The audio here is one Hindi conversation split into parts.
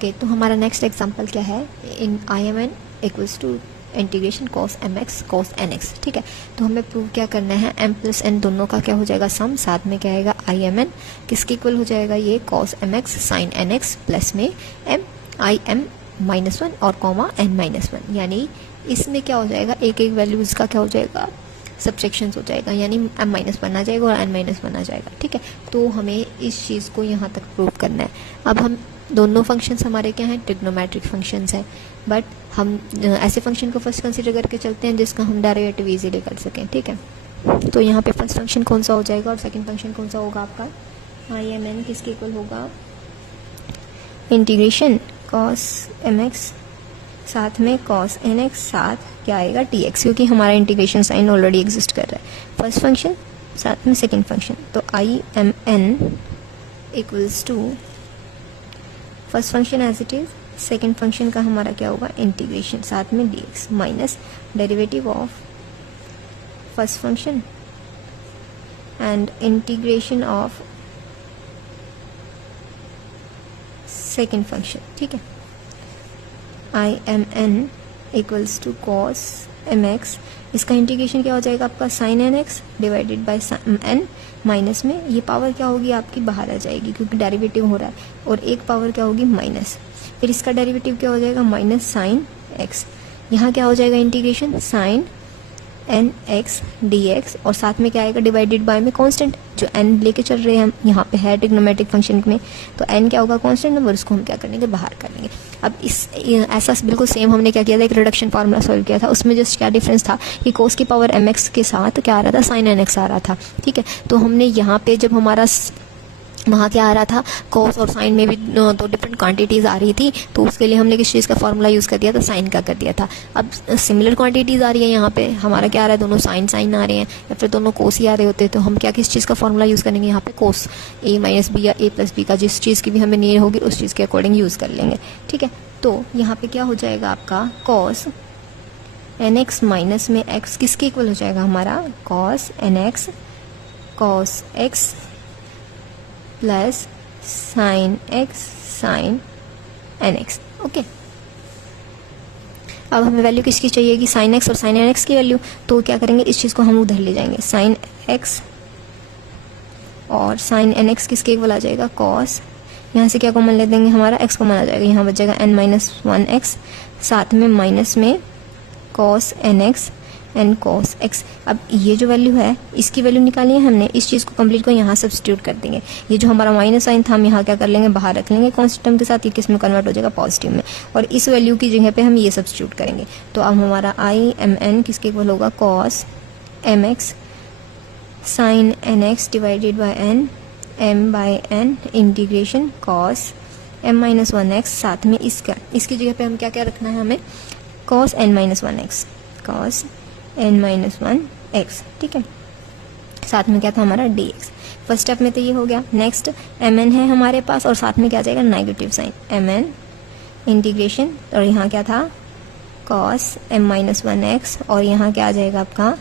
ओके, तो हमारा नेक्स्ट एग्जांपल क्या है, इन I M N equals to integration cos M X cos N X. ठीक है, तो हमें प्रूव क्या करना है, एम प्लस एन दोनों का क्या हो जाएगा सम, साथ में क्या आएगा आई एम एन, किसके इक्वल हो जाएगा ये cos M x sine n x plus में m I m minus one और कॉमा एन माइनस वन, यानी इसमें क्या हो जाएगा, एक एक वैल्यू इसका क्या हो जाएगा सब्ट्रैक्शंस हो जाएगा, यानी एम माइनस वन आ जाएगा और एन माइनस वन आ जाएगा। ठीक है, तो हमें इस चीज़ को यहाँ तक प्रूव करना है। अब हम दोनों फंक्शंस हमारे क्या हैं, ट्रिग्नोमेट्रिक फंक्शंस हैं, बट हम ऐसे फंक्शन को फर्स्ट कंसीडर करके चलते हैं जिसका हम डेरिवेटिव इजीली कर सकें। ठीक है, तो यहाँ पे फर्स्ट फंक्शन कौन सा हो जाएगा और सेकंड फंक्शन कौन सा होगा आपका, आई एम एन किसके इक्वल होगा, इंटीग्रेशन कॉस एम एक्स साथ में कॉस एन एक्स साथ क्या आएगा टी एक्स, क्योंकि हमारा इंटीग्रेशन साइन ऑलरेडी एग्जिस्ट कर रहा है, फर्स्ट फंक्शन साथ में सेकंड फंक्शन, तो I M N equals to first function as it is, second function का हमारा क्या होगा इंटीग्रेशन साथ में d x minus derivative of first function and integration of second function. ठीक है, I M N equals to cos M x, इसका इंटीग्रेशन क्या हो जाएगा आपका sine n x divided by n, minus में ये पावर क्या होगी आपकी बाहर आ जाएगी क्योंकि डेरिवेटिव हो रहा है, और एक पावर क्या होगी माइनस, फिर इसका डेरिवेटिव क्या हो जाएगा माइनस साइन एक्स, यहाँ क्या हो जाएगा integration sine n x d x, और साथ में क्या आएगा डिवाइडेड बाय में कांस्टेंट, जो एन लेके चल रहे हैं हम यहाँ पे है ट्रिग्नोमेट्रिक फंक्शन में, तो एन क्या होगा कांस्टेंट नंबर, उसको हम क्या करेंगे बाहर कर लेंगे। अब इस ऐसा बिल्कुल सेम हमने क्या किया था, एक रिडक्शन फार्मूला सॉल्व किया था, उसमें जस्ट क्या डिफरेंस था कि कोस की पावर एम एक्स के साथ क्या आ रहा था साइन एन एक्स आ रहा था। ठीक है, तो हमने यहाँ पे जब हमारा वहाँ क्या आ रहा था कोस और साइन में भी दो डिफरेंट क्वांटिटीज़ आ रही थी, तो उसके लिए हमने किस चीज़ का फार्मूला यूज़ कर दिया था, साइन का कर दिया था। अब सिमिलर क्वांटिटीज़ आ रही है, यहाँ पे हमारा क्या आ रहा है दोनों साइन साइन आ रहे हैं या फिर दोनों कोस ही आ रहे होते हैं, तो हम क्या किस चीज़ का फार्मूला यूज़ करेंगे यहाँ पे कोस ए माइनस बी या ए प्लस बी का, जिस चीज़ की भी हमें नीड होगी उस चीज़ के अकॉर्डिंग यूज़ कर लेंगे। ठीक है, तो यहाँ पे क्या हो जाएगा आपका कॉस एन एक्स माइनस में एक्स किसके इक्वल हो जाएगा हमारा cos N x cos x plus sine x sine n x. Okay, अब हमें वैल्यू किसकी चाहिए कि साइन एक्स और साइन एन एक्स की वैल्यू, तो क्या करेंगे इस चीज़ को हम उधर ले जाएंगे, साइन एक्स और साइन एन एक्स किसके इक्वल आ जाएगा कॉस, यहाँ से क्या कॉमन ले देंगे हमारा एक्स कॉमन आ जाएगा, यहाँ बच जाएगा एन माइनस वन एक्स साथ में माइनस में cos N x n cos x. अब ये जो वैल्यू है इसकी वैल्यू निकाली है हमने, इस चीज़ को कंप्लीट को यहाँ सब्स्टिट्यूट कर देंगे, ये जो हमारा माइनस साइन था हम यहाँ क्या कर लेंगे बाहर रख लेंगे कांस्टेंट टर्म के साथ, ये किस में कन्वर्ट हो जाएगा पॉजिटिव में, और इस वैल्यू की जगह पे हम ये सब्स्टिट्यूट करेंगे, तो अब हमारा आई एम एन किसके इक्वल होगा cos M x sine n x divided by n m by n integration cos m minus one x, साथ में इसकी जगह पे हम क्या क्या रखना है हमें cos n minus one x cos n minus one x. ठीक है, साथ में क्या था हमारा डी एक्स, फर्स्ट स्टेप में तो ये हो गया। नेक्स्ट एम एन है हमारे पास और साथ में क्या आ जाएगा negative sine m n integration, और यहाँ क्या था cos m minus one x, और यहाँ क्या आ जाएगा आपका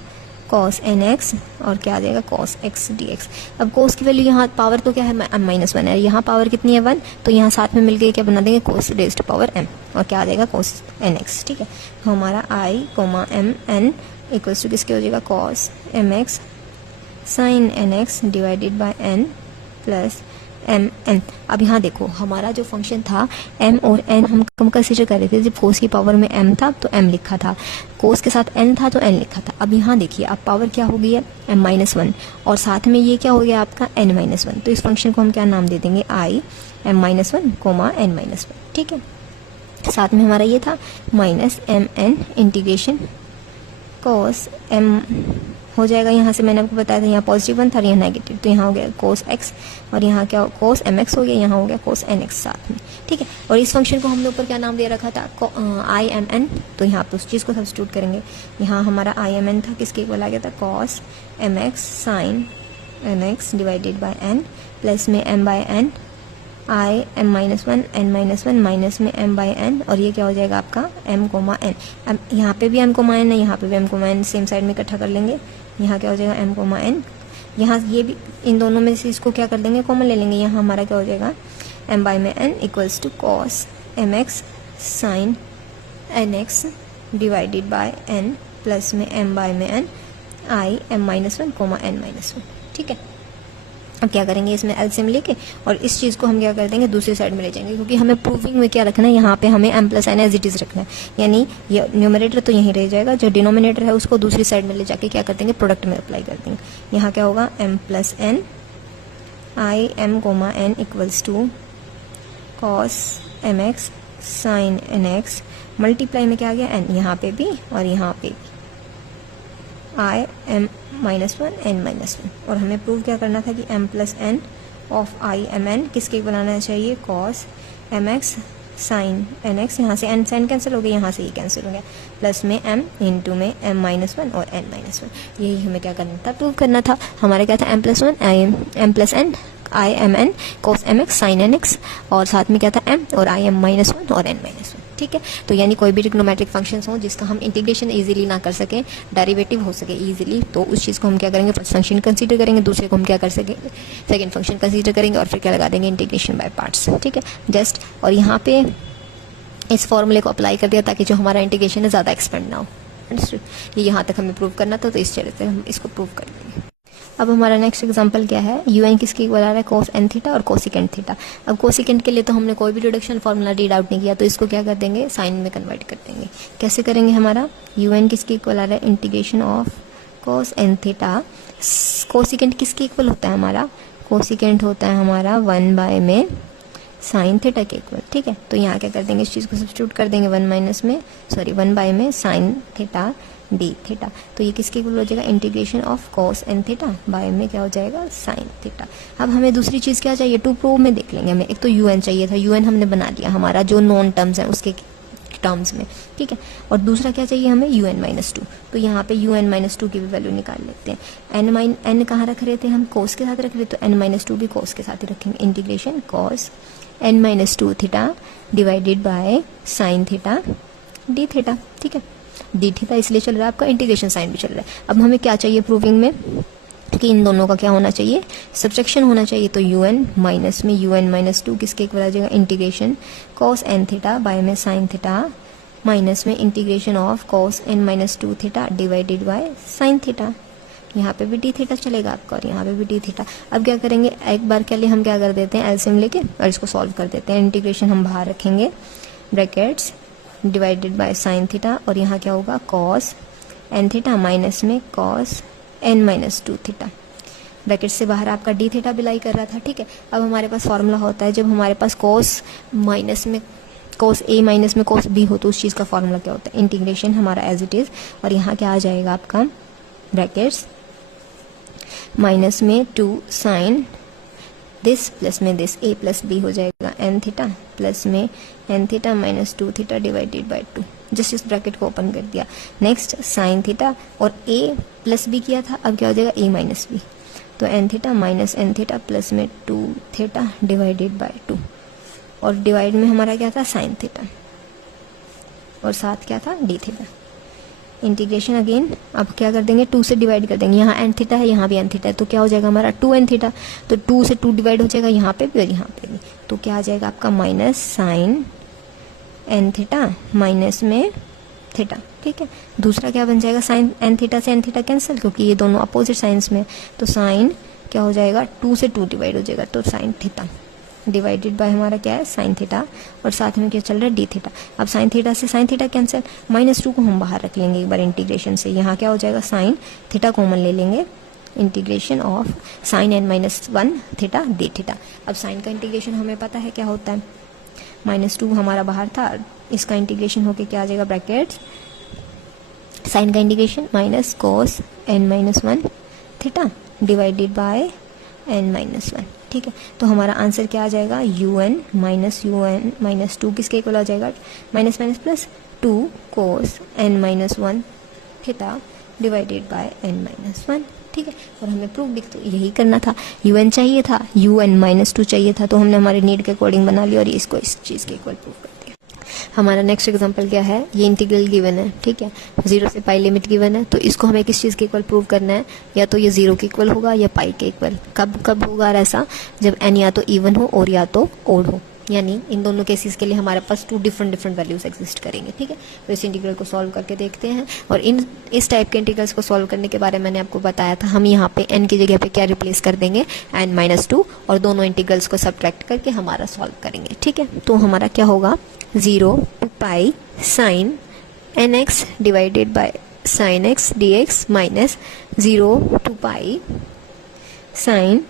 कॉस एन एक्स और क्या आ जाएगा कॉस एक्स डी एक्स। अब कोस की वैल्यू यहाँ पावर तो क्या है एम माइनस वन है, यहाँ पावर कितनी है वन, तो यहाँ साथ में मिलके क्या बना देंगे कोस रेज्ड पावर एम, और क्या आ जाएगा कोस एन एक्स। ठीक है, तो हमारा I comma m N equals to किसके हो जाएगा cos M x sine n x divided by n plus m n. अब यहाँ देखो हमारा जो फंक्शन था एम और एन हम कम कंसीडर कर रहे थे, जब कोस की पावर में एम था तो एम लिखा था, कोस के साथ एन था तो एन लिखा था। अब यहाँ देखिए अब पावर क्या हो गई है एम माइनस वन, और साथ में ये क्या हो गया आपका एन माइनस वन, तो इस फंक्शन को हम क्या नाम दे देंगे I m minus one comma n minus one. ठीक है, साथ में हमारा ये था minus m n integration cos m हो जाएगा, यहाँ से मैंने आपको बताया था यहाँ पॉजिटिव वन था, यहाँ नेगेटिव, तो यहाँ हो गया कोस एक्स, और यहाँ क्या कोस एम एक्स हो गया, यहाँ हो गया कोस एन एक्स साथ में। ठीक है, और इस फंक्शन को हमने ऊपर क्या नाम दे रखा था आई एम एन, तो यहाँ पे उस चीज़ को सब्स्टिट्यूट करेंगे, यहाँ हमारा आई एम एन था किसके इक्वल आ गया था cos M x sine n x divided by n plus में m by n I m minus one n minus one minus में एम बाई एन, और ये क्या हो जाएगा आपका एम कोमा एन। अब यहाँ पे भी एम कोमा एन है, यहाँ पे भी m comma n, same side में इकट्ठा कर लेंगे, यहाँ क्या हो जाएगा एम कोमा एन, यहाँ ये भी इन दोनों में से इसको क्या कर देंगे कॉमन ले लेंगे, यहाँ हमारा क्या हो जाएगा एम बाई में n equals to cos M x sine n x divided by n plus में एम बाय में n I m minus one comma n minus one. ठीक है, अब क्या करेंगे, इसमें एलसीएम लेके और इस चीज़ को हम क्या कर देंगे, दूसरी साइड में ले जाएंगे, क्योंकि हमें प्रूविंग में क्या रखना है, यहाँ पे हमें m plus n as it is रखना है, यानी ये न्यूमरेटर तो यहीं रह जाएगा, जो डिनोमिनेटर है उसको दूसरी साइड में ले जाके क्या कर देंगे, प्रोडक्ट में अप्लाई कर देंगे। यहाँ क्या होगा, m plus n I m comma n equals to cos M x sine n x multiply में क्या आ गया, n यहाँ पे भी और यहाँ पे भी I m minus one n minus one. और हमें प्रूव क्या करना था कि m plus n of I M n किसके बनाना चाहिए, cos M x sine n x, यहाँ से एन साइन कैंसिल हो गया, यहाँ से ये कैंसिल हो गया, प्लस में m इंटू में m माइनस वन और n माइनस वन। यही हमें क्या करना था, प्रूव करना था। हमारा क्या था, m plus one I m plus n I M n cos M x sine n x, और साथ में क्या था m और आई एम माइनस वन और n माइनस वन। ठीक है, तो यानी कोई भी ट्रिग्नोमेट्रिक फंक्शंस हो जिसका हम इंटीग्रेशन इजीली ना कर सकें, डेरिवेटिव हो सके इजीली, तो उस चीज़ को हम क्या करेंगे, फर्स्ट फंक्शन कंसीडर करेंगे, दूसरे को हम क्या कर सकेंगे, सेकंड फंक्शन कंसीडर करेंगे, और फिर क्या लगा देंगे, इंटीग्रेशन बाय पार्ट्स। ठीक है, जस्ट, और यहाँ पे इस फॉर्मूले को अप्लाई कर दिया ताकि जो हमारा इंटीग्रेशन है ज़्यादा एक्सपेंड ना हो। अंडरस्टूड, ये यहाँ तक हमें प्रूव करना था, तो इस तरह से हम इसको प्रूव कर देंगे। अब हमारा नेक्स्ट एग्जांपल क्या है, यू एन किसके इक्वल आ रहा है, कोस एन थीटा और कोसिकेंट थीटा। अब कोसिकेंट के लिए तो हमने कोई भी रिडक्शन फॉर्मूला रीड आउट नहीं किया, तो इसको क्या कर देंगे, साइन में कन्वर्ट कर देंगे। कैसे करेंगे, हमारा यू एन किसके इक्वल आ रहा है, integration of cos n theta. Cosecant किसके इक्वल होता है हमारा, कोसिकेंट होता है हमारा 1 बाय में साइन थीटा के इक्वल। ठीक है, तो यहाँ क्या कर देंगे, इस चीज़ को सब्स्टिट्यूट कर देंगे, 1 बाय में साइन थीटा डी थीटा। तो ये किसके इक्वल हो जाएगा, integration of cos n theta by में क्या हो जाएगा, साइन थीटा। अब हमें दूसरी चीज़ क्या चाहिए, टू प्रूव में देख लेंगे। हमें एक तो यू एन चाहिए था, यू एन हमने बना लिया हमारा जो नॉन टर्म्स हैं उसके टर्म्स में। ठीक है, और दूसरा क्या चाहिए हमें, यू एन माइनस टू। तो यहाँ पे यू एन माइनस टू की भी वैल्यू निकाल लेते हैं। एन कहाँ रख रहे थे हम, कोस के साथ रख रहे, तो एन माइनस टू भी कोस के साथ ही रखेंगे। Integration cos n minus two theta divided by sine theta d theta. ठीक है, डी थीटा इसलिए चल रहा है आपका, इंटीग्रेशन साइन भी चल रहा है। अब हमें क्या चाहिए प्रूविंग में, कि इन दोनों का क्या होना चाहिए, सब्ट्रैक्शन होना चाहिए। तो यू एन माइनस में यू एन माइनस टू किसके इक्वल आ जाएगा, integration cos n theta by में साइन थीटा माइनस में integration of cos n minus two theta divided by sine theta. यहाँ पे भी डी थीटा चलेगा आपका और यहाँ पे भी डी थीटा। अब क्या करेंगे, एक बार के लिए हम क्या कर देते हैं, एलसीएम लेके और इसको सॉल्व कर देते हैं। इंटीग्रेशन हम बाहर रखेंगे, brackets divided by sine theta, और यहाँ क्या होगा, कॉस एन थीटा माइनस में cos n minus two theta. Bracket से बाहर आपका डी थीटा बिलाई कर रहा था। ठीक है, अब हमारे पास फॉर्मूला होता है, जब हमारे पास कॉस माइनस में कॉस ए माइनस में कॉस बी हो, तो उस चीज़ का फॉर्मूला क्या होता है, इंटीग्रेशन हमारा एज इट इज़, और यहाँ क्या आ जाएगा आपका, ब्रैकेट्स माइनस में टू साइन दिस प्लस में दिस, ए प्लस बी हो जाएगा एन थीटा प्लस में n theta minus two theta divided by two. Just इस ब्रैकेट को ओपन कर दिया। नेक्स्ट साइन थीटा, और ए प्लस बी किया था, अब क्या हो जाएगा, ए माइनस बी, तो n theta minus n theta plus में two theta divided by two, और डिवाइड में हमारा क्या था, साइन थीटा, और साथ क्या था, डी थीटा। इंटीग्रेशन अगेन अब क्या कर देंगे, 2 से डिवाइड कर देंगे। यहाँ एन थीटा है, यहाँ भी एन थीटा है, तो क्या हो जाएगा हमारा 2 एन थीटा। तो 2 से 2 डिवाइड हो जाएगा यहाँ पे भी और यहाँ पे भी, तो क्या आ जाएगा आपका minus sine n theta minus में थीटा। ठीक है, दूसरा क्या बन जाएगा, साइन एन थीटा से एन थीटा कैंसिल, क्योंकि ये दोनों अपोजिट साइंस में, तो साइन क्या हो जाएगा, 2 से 2 डिवाइड हो जाएगा, तो साइन थीटा डिवाइडेड बाय हमारा क्या है, साइन थीटा, और साथ में क्या चल रहा है, डी थीटा। अब साइन थीटा से साइन थीटा कैंसिल, माइनस 2 को हम बाहर रख लेंगे एक बार इंटीग्रेशन से। यहाँ क्या हो जाएगा, साइन थीटा कॉमन ले लेंगे, integration of sine n minus 1 theta d theta. अब साइन का इंटीग्रेशन हमें पता है क्या होता है, -2 हमारा बाहर था, इसका इंटीग्रेशन होके क्या आ जाएगा, ब्रैकेट्स साइन का integration minus cos n minus 1 theta divided by n minus 1। ठीक है, तो हमारा आंसर क्या आ जाएगा, यू एन माइनस 2 किसके इक्वल आ जाएगा, minus minus plus 2 cos n minus 1 theta divided by n minus 1। ठीक है, और हमें प्रूफ भी तो यही करना था, यू एन चाहिए था, यू एन माइनस 2 चाहिए था, तो हमने हमारे नीड के अकॉर्डिंग बना लिया और इसको इस चीज़ के इक्वल प्रूफ कर दिया। हमारा नेक्स्ट एग्जांपल क्या है, ये इंटीग्रल गिवन है। ठीक है, 0 से पाई लिमिट गिवन है, तो इसको हमें किस चीज़ के इक्वल प्रूव करना है, या तो ये 0 के इक्वल होगा या पाई के इक्वल। कब कब होगा ऐसा, जब n या तो इवन हो और या तो ओड हो। यानी इन दोनों केसेस के लिए हमारे पास 2 डिफरेंट वैल्यूज एग्जिस्ट करेंगे। ठीक है, तो इस इंटीग्रल को सॉल्व करके देखते हैं। और इस टाइप के इंटीग्रल्स को सॉल्व करने के बारे में मैंने आपको बताया था। हम यहाँ पे n की जगह पे क्या रिप्लेस कर देंगे, n-2, और दोनों इंटीग्रल्स को सब्ट्रैक्ट करके हमारा सॉल्व करेंगे। ठीक है, तो हमारा क्या होगा, 0 to pi sine nx divided by sine x dx minus 0 to pi sine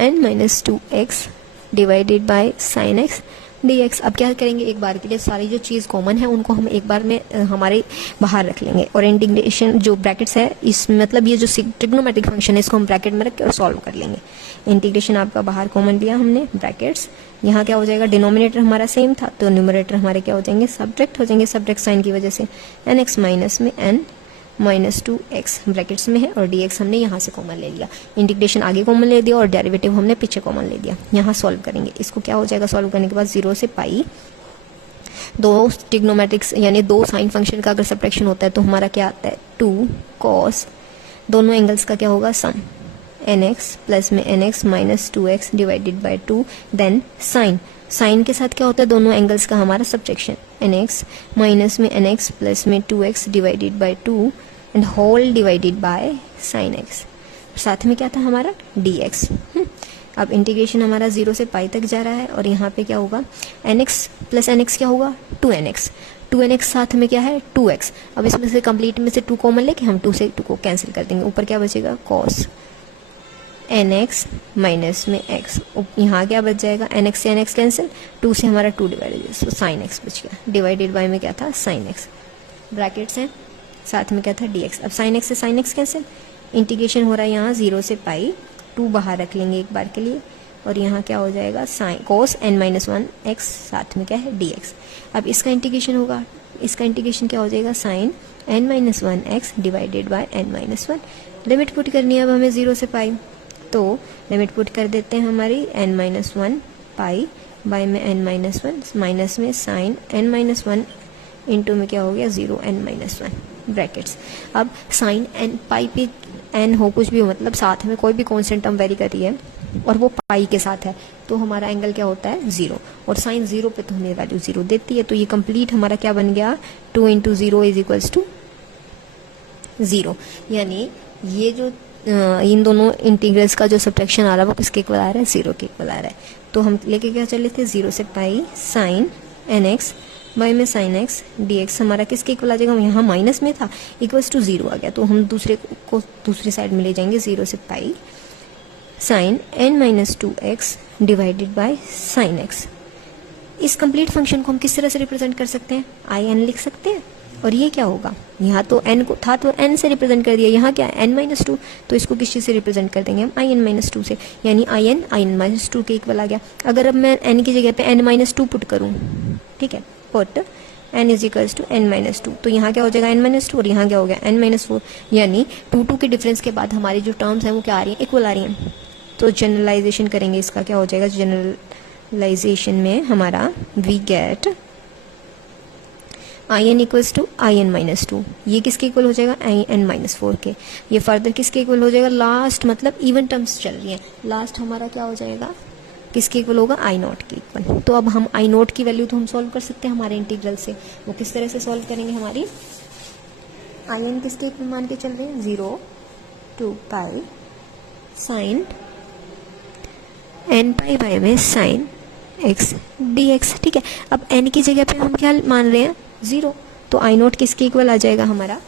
n-2x divided by sine x dx। अब क्या करेंगे, एक बार के लिए सारी जो चीज़ कॉमन है उनको हम एक बार में हमारे बाहर रख लेंगे, और इंटीग्रेशन जो ब्रैकेट्स है इस मतलब ये जो ट्रिग्नोमेट्रिक फंक्शन है इसको हम ब्रैकेट में रख के और सॉल्व कर लेंगे। इंटीग्रेशन आपका बाहर कॉमन लिया हमने, ब्रैकेट्स, यहाँ क्या हो जाएगा, डिनोमिनेटर हमारा सेम था तो न्यूमरेटर हमारे क्या हो जाएंगे, सब्ट्रैक्ट हो जाएंगे, सब्ट्रैक्ट साइन की वजह से, nx माइनस में n-2x ब्रैकेट्स में है, और dx हमने यहाँ से कॉमन ले लिया। इंटीग्रेशन आगे कॉमन ले दिया और डेरिवेटिव हमने पीछे कॉमन ले दिया। यहाँ सॉल्व करेंगे, इसको क्या हो जाएगा, सॉल्व करने के बाद 0 से पाई, दो ट्रिग्नोमेट्रिक्स यानी 2 साइन फंक्शन का अगर सब्ट्रैक्शन होता है तो हमारा क्या आता है, 2 cos, दोनों एंगल्स का क्या होगा, सम, nx प्लस में nx minus 2x divided by 2, then sine, sine के साथ क्या होता है, दोनों एंगल्स का हमारा सब्ट्रैक्शन, nx माइनस में nx प्लस में 2x divided by 2 and whole divided by sine x, साथ में क्या था हमारा dx। अब इंटीग्रेशन हमारा 0 से पाई तक जा रहा है, और यहाँ पे क्या होगा, nx प्लस nx क्या होगा, 2nx साथ में क्या है, 2x। अब इसमें से कंप्लीट में से 2 कॉमन लेके हम 2 से 2 को कैंसिल कर देंगे, ऊपर क्या बचेगा, cos nx माइनस में x, यहाँ क्या बच जाएगा, nx से nx कैंसिल, 2 से हमारा 2 डिवाइडेड, सो साइन x बच गया, डिवाइडेड बाय में क्या था, साइन x, ब्रैकेट्स हैं, साथ में क्या था, dx। अब साइन x से साइन x कैंसिल, इंटीग्रेशन हो रहा है यहाँ 0 से पाई, 2 बाहर रख लेंगे एक बार के लिए, और यहाँ क्या हो जाएगा, साइन cos n-1x, साथ में क्या है, dx। अब इसका इंटीग्रेशन होगा, इसका इंटीग्रेशन क्या हो जाएगा, sine n-1x divided by n-1, limit put करनी है अब हमें 0 से पाई, तो लिमिट पुट कर देते हैं हमारी n-1 पाई बाय में n-1 माइनस में साइन n-1 इंटू में क्या हो गया, 0 n-1 ब्रैकेट्स। अब साइन n पाई पे n हो कुछ भी हो, मतलब साथ में कोई भी कॉन्स्टेंट टर्म वेरी कर रही है और वो पाई के साथ है, तो हमारा एंगल क्या होता है, 0, और साइन 0 पे तो हमें वैल्यू 0 देती है, तो ये कंप्लीट हमारा क्या बन गया, 2 इंटू 0 इज इक्वल्स टू 0। यानी ये जो इन दोनों इंटीग्रल्स का जो सब्ट्रैक्शन आ रहा है वो किसके इक्वल आ रहा है, 0 के इक्वल आ रहा है। तो हम लेके क्या चले थे, 0 से पाई साइन nx बाय में साइन x dx हमारा किसके इक्वल आ जाएगा, यहाँ माइनस में था, इक्वल्स टू 0 आ गया, तो हम दूसरे को दूसरी साइड में ले जाएंगे, 0 से pi sign n-2x divided by sine x। इस कंप्लीट फंक्शन को हम किस तरह से रिप्रेजेंट कर सकते हैं, in लिख सकते हैं, और ये क्या होगा, यहाँ तो n को था तो n से रिप्रेजेंट कर दिया, यहाँ क्या है n-2, तो इसको किस चीज़ से रिप्रेजेंट कर देंगे हम, in-2 से, यानी in-2 के इक्वल आ गया। अगर अब मैं n की जगह पे n-2 पुट करूँ, ठीक है, put n is equals to n-2, तो यहाँ क्या हो जाएगा n-2 और यहाँ क्या हो गया n-4, यानी 2 के डिफरेंस के बाद हमारी जो टर्म्स हैं वो क्या आ रही हैं, इक्वल आ रही हैं। तो जनरलाइजेशन करेंगे इसका, क्या हो जाएगा, जनरलाइजेशन में हमारा we get in equals to in-2, ये किसके इक्वल हो जाएगा, in-4 के। ये फर्दर किसके इक्वल हो जाएगा, लास्ट मतलब इवन टर्म्स चल रही हैं, लास्ट हमारा क्या हो जाएगा, किसके इक्वल होगा, I0 के इक्वल। तो अब हम I0 की वैल्यू तो हम सॉल्व कर सकते हैं हमारे इंटीग्रल से, वो किस तरह से सॉल्व करेंगे, हमारी in किसके इक्वल मान के चल रहे हैं, 0 to pi sine n pi by में साइन x dx। ठीक है, अब n की जगह पे हम क्या मान रहे हैं, 0, तो I0 किसके इक्वल आ जाएगा हमारा,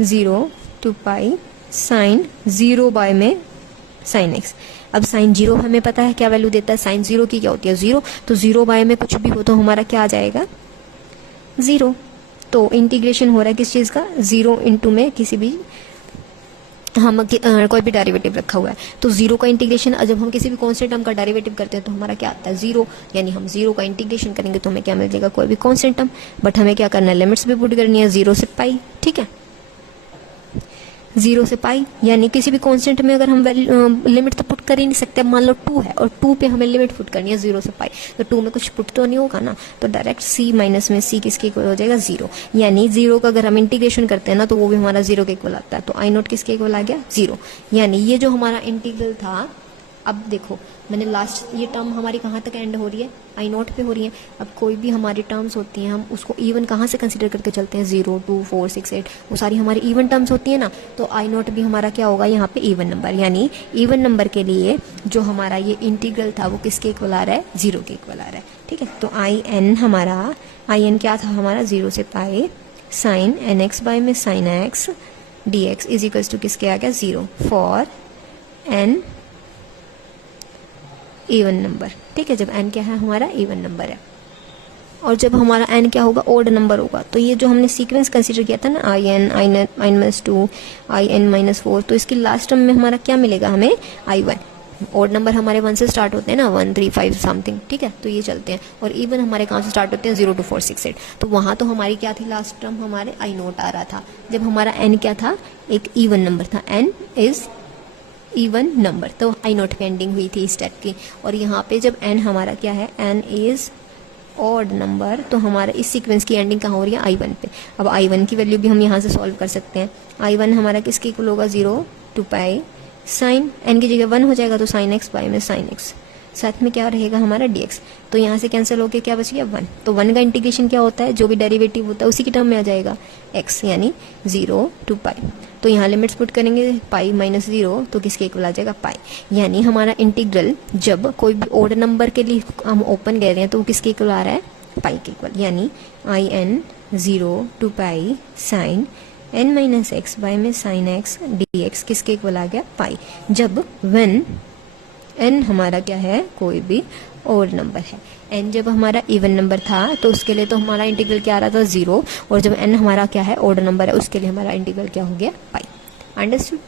0 to पाई साइन 0 बाय में साइन x। अब साइन 0 हमें पता है क्या वैल्यू देता है, साइन 0 की क्या होती है, 0, तो 0 बाय में कुछ भी हो तो हमारा क्या आ जाएगा, 0। तो इंटीग्रेशन हो रहा है किस चीज़ का, 0 इंटू में किसी भी हम कोई भी डेरिवेटिव रखा हुआ है, तो 0 का इंटीग्रेशन जब हम किसी भी कांस्टेंट टर्म का डेरिवेटिव करते हैं तो हमारा क्या आता है, 0, यानी हम 0 का इंटीग्रेशन करेंगे तो हमें क्या मिल जाएगा, कोई भी कांस्टेंट टर्म, बट हमें क्या करना है, लिमिट्स भी पुट करनी है, 0 से पाई, ठीक है, 0 से पाई, यानी किसी भी कांस्टेंट में अगर हम लिमिट तो पुट कर ही नहीं सकते, मान लो 2 है और 2 पे हमें लिमिट पुट करनी है 0 से पाई, तो 2 में कुछ पुट तो नहीं होगा ना, तो डायरेक्ट c माइनस में c किसके इक्वल हो जाएगा, 0, यानी 0 का अगर हम इंटीग्रेशन करते हैं ना तो वो भी हमारा 0 के इक्वल आता है, तो I0 किसके इक्वल आ गया, 0। यानी ये जो हमारा इंटीग्रल था अब देखो मैंने लास्ट ये टर्म हमारी कहाँ तक एंड हो रही है, आई नॉट पे हो रही है। अब कोई भी हमारी टर्म्स होती हैं हम उसको इवन कहाँ से कंसिडर करके चलते हैं, 0 2 4 6 8 वो सारी हमारी इवन टर्म्स होती है ना। तो आई नॉट भी हमारा क्या होगा यहाँ पे इवन नंबर, यानी इवन नंबर के लिए जो हमारा ये इंटीग्रल था वो किसके इक्वल आ रहा है, 0 के इक्वल आ रहा है। ठीक है, तो आई एन हमारा, आई एन क्या था हमारा, 0 से pi sine n x by में sine x d x is equals to किसके आ गया, 0 फॉर एन इवन नंबर। ठीक है, जब n क्या है हमारा इवन नंबर है, और जब हमारा n क्या होगा, ओड नंबर होगा। तो ये जो हमने सीक्वेंस कंसीडर किया था ना, I n minus 2 I n minus 4, तो इसकी लास्ट टर्म में हमारा क्या मिलेगा हमें, i1। ओड नंबर हमारे 1 से स्टार्ट होते हैं ना, 1 3 5 समथिंग। ठीक है, तो ये चलते हैं, और इवन हमारे कहाँ से स्टार्ट होते हैं, 0 2 4 6 8। तो वहाँ तो हमारी क्या थी लास्ट टर्म, हमारे आई नोट आ रहा था, जब हमारा n क्या था, एक इवन नंबर था, n इज इवन नंबर, तो आई नोट पे एंडिंग हुई थी इस स्टेप की। और यहाँ पे जब n हमारा क्या है, n इज ऑड नंबर, तो हमारा इस सीक्वेंस की एंडिंग कहाँ हो रही है, i1 पे। अब i1 की वैल्यू भी हम यहाँ से सॉल्व कर सकते हैं। i1 हमारा किसके इक्वल होगा, 0 टू पाई साइन n की जगह 1 हो जाएगा, तो साइन एक्स बाई में साइन एक्स, साथ में क्या रहेगा हमारा dx। तो यहाँ से कैंसिल होके क्या बच गया, 1। तो 1 का इंटीग्रेशन क्या होता है, जो भी डेरिवेटिव होता है उसी की टर्म में आ जाएगा x, यानी 0 टू पाई। तो यहाँ लिमिट्स पुट करेंगे, पाई माइनस 0, तो किसके इक्वल आ जाएगा, पाई। यानी हमारा इंटीग्रल जब कोई भी ओड नंबर के लिए हम ओपन कर रहे हैं तो वो किसके इक्वल आ रहा है, पाई के इक्वल। यानी I n 0 two pi sine n minus x by में साइन एक्स डी एक्स किसके इक्वल आ गया, पाई। जब when n हमारा क्या है, कोई भी ओड नंबर है। n जब हमारा इवन नंबर था तो उसके लिए तो हमारा इंटीग्रल क्या आ रहा था, 0, और जब n हमारा क्या है, ओड नंबर है, उसके लिए हमारा इंटीग्रल क्या हो गया, पाई। अंडरस्टूड।